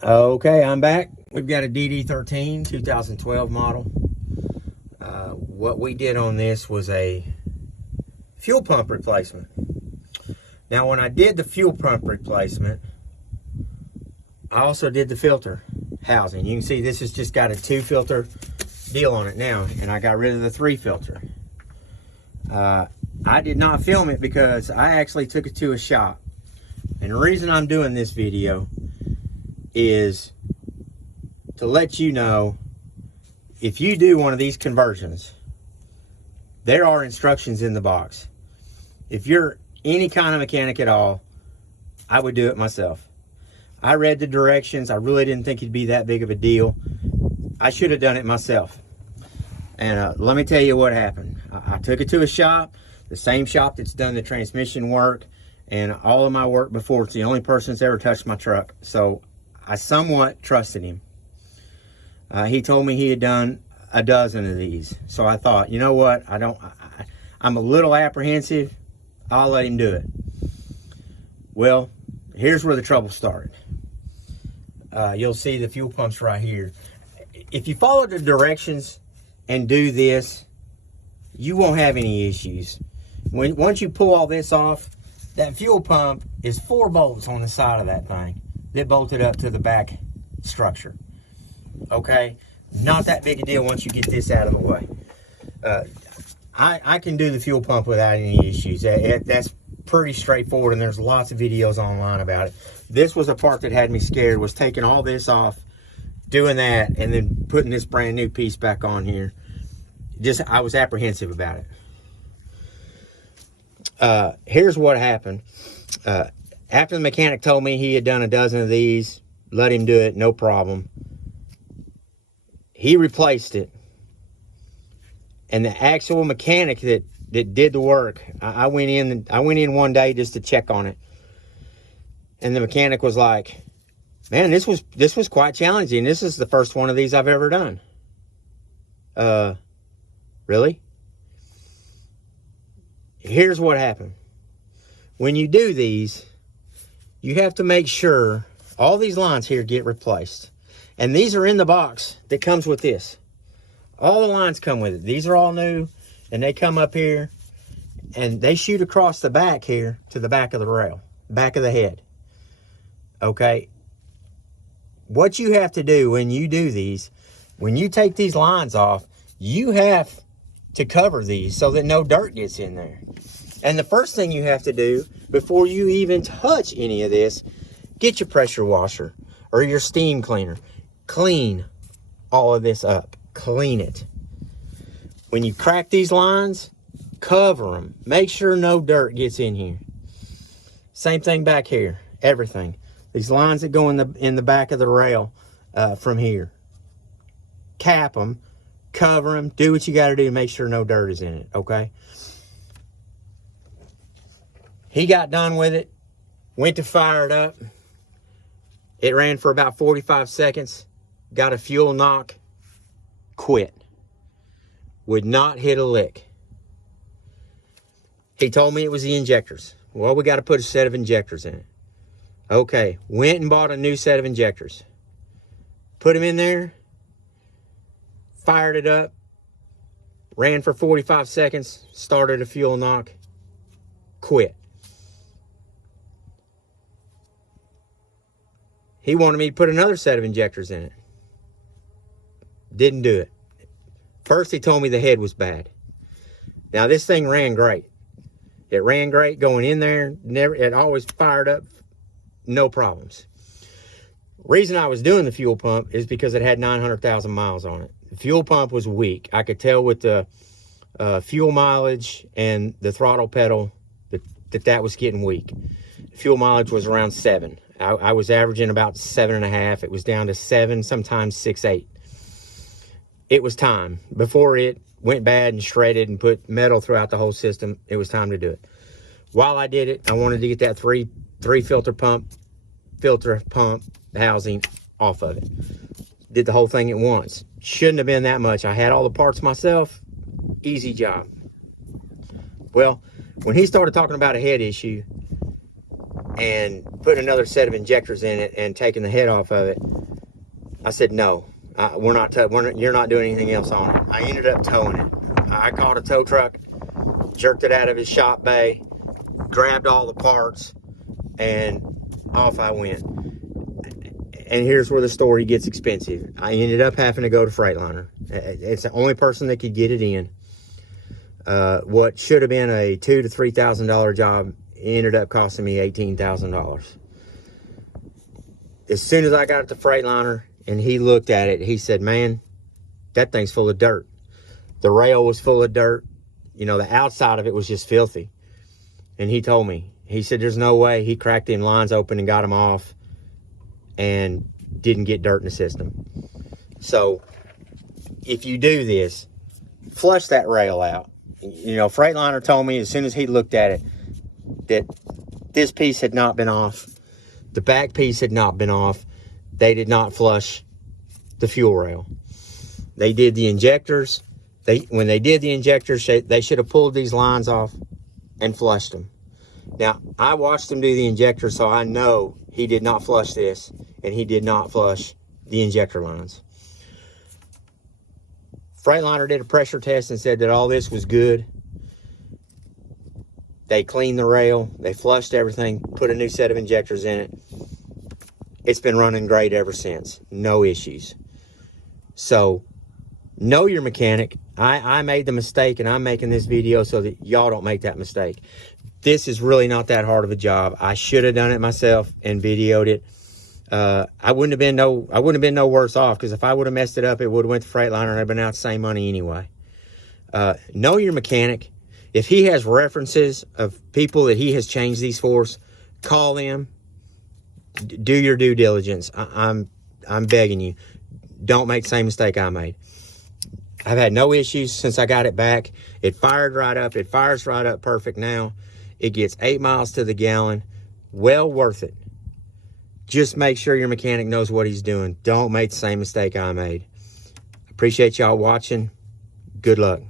Okay, I'm back. We've got a DD13 2012 model. What we did on this was a fuel pump replacement. Now, when I did the fuel pump replacement, I also did the filter housing. You can see this has just got a 2 filter deal on it now, and I got rid of the 3 filter. I did not film it because I actually took it to a shop. And the reason I'm doing this video is to let you know, if you do one of these conversions, there are instructions in the box. If you're any kind of mechanic at all, I would do it myself. I read the directions. I really didn't think it'd be that big of a deal. I should have done it myself. And let me tell you what happened. I took it to a shop, the same shop that's done the transmission work and all of my work before. It's the only person that's ever touched my truck. So I somewhat trusted him. He told me he had done a dozen of these. So I thought, you know what? I'm a little apprehensive. I'll let him do it. Well, here's where the trouble started. You'll see the fuel pumps right here. If you follow the directions and do this, you won't have any issues. Once you pull all this off, that fuel pump is 4 bolts on the side of that thing that bolted up to the back structure. Okay, not that big a deal once you get this out of the way. I can do the fuel pump without any issues. That's pretty straightforward, and there's lots of videos online about it. This was a part that had me scared, was taking all this off, doing that, and then putting this brand new piece back on here. I was apprehensive about it. Here's what happened. After the mechanic told me he had done a dozen of these, let him do it, no problem. He replaced it. And the actual mechanic that did the work, I went in one day just to check on it. And the mechanic was like, man, this was quite challenging. This is the first one of these I've ever done. Really? Here's what happened. When you do these, you have to make sure all these lines here get replaced. And these are in the box that comes with this. All the lines come with it. These are all new, and they come up here, and they shoot across the back here to the back of the rail, back of the head. Okay? What you have to do when you do these, when you take these lines off, you have to cover these so that no dirt gets in there. And the first thing you have to do before you even touch any of this, get your pressure washer or your steam cleaner. Clean all of this up. Clean it. When you crack these lines, cover them. Make sure no dirt gets in here. Same thing back here. Everything. These lines that go in the back of the rail from here. Cap them. Cover them. Do what you got to do to make sure no dirt is in it. Okay? He got done with it. Went to fire it up. It ran for about 45 seconds. Got a fuel knock. Quit. Would not hit a lick. He told me it was the injectors. Well, we got to put a set of injectors in it. Okay. Went and bought a new set of injectors. Put them in there. Fired it up. Ran for 45 seconds. Started a fuel knock. Quit. He wanted me to put another set of injectors in it. Didn't do it. First, he told me the head was bad. Now, this thing ran great. It ran great going in there. It always fired up. No problems. Reason I was doing the fuel pump is because it had 900,000 miles on it. The fuel pump was weak. I could tell with the fuel mileage and the throttle pedal that was getting weak. Fuel mileage was around 7. I was averaging about 7.5. It was down to 7, sometimes 6.8. It was time. Before it went bad and shredded and put metal throughout the whole system, it was time to do it. While I did it, I wanted to get that three filter pump housing off of it. Did the whole thing at once. Shouldn't have been that much. I had all the parts myself. Easy job. Well, when he started talking about a head issue, and putting another set of injectors in it and taking the head off of it, I said, no, you're not doing anything else on it. I ended up towing it. I called a tow truck, jerked it out of his shop bay, grabbed all the parts, and off I went. And here's where the story gets expensive. I ended up having to go to Freightliner. It's the only person that could get it in. What should have been a $2,000 to $3,000 job ended up costing me $18,000. As soon as I got it to Freightliner and he looked at it, he said, man, that thing's full of dirt. The rail was full of dirt. You know, the outside of it was just filthy. And he told me, he said, there's no way. He cracked them lines open and got them off and didn't get dirt in the system. So if you do this, flush that rail out. You know, Freightliner told me as soon as he looked at it that this piece had not been off. The back piece had not been off. They did not flush the fuel rail. They did the injectors. When they did the injectors, they should have pulled these lines off and flushed them. Now, I watched him do the injector, so I know he did not flush this, and he did not flush the injector lines. Freightliner did a pressure test and said that all this was good. They cleaned the rail, they flushed everything, put a new set of injectors in it. It's been running great ever since. No issues. So, know your mechanic. I made the mistake, and I'm making this video so that y'all don't make that mistake. This is really not that hard of a job. I should have done it myself and videoed it. I wouldn't have been no worse off, because if I would have messed it up, it would have went to Freightliner and I'd been out the same money anyway. Know your mechanic. If he has references of people that he has changed these for, call them. Do your due diligence. I'm begging you. Don't make the same mistake I made. I've had no issues since I got it back. It fired right up. It fires right up perfect now. It gets 8 miles to the gallon. Well worth it. Just make sure your mechanic knows what he's doing. Don't make the same mistake I made. Appreciate y'all watching. Good luck.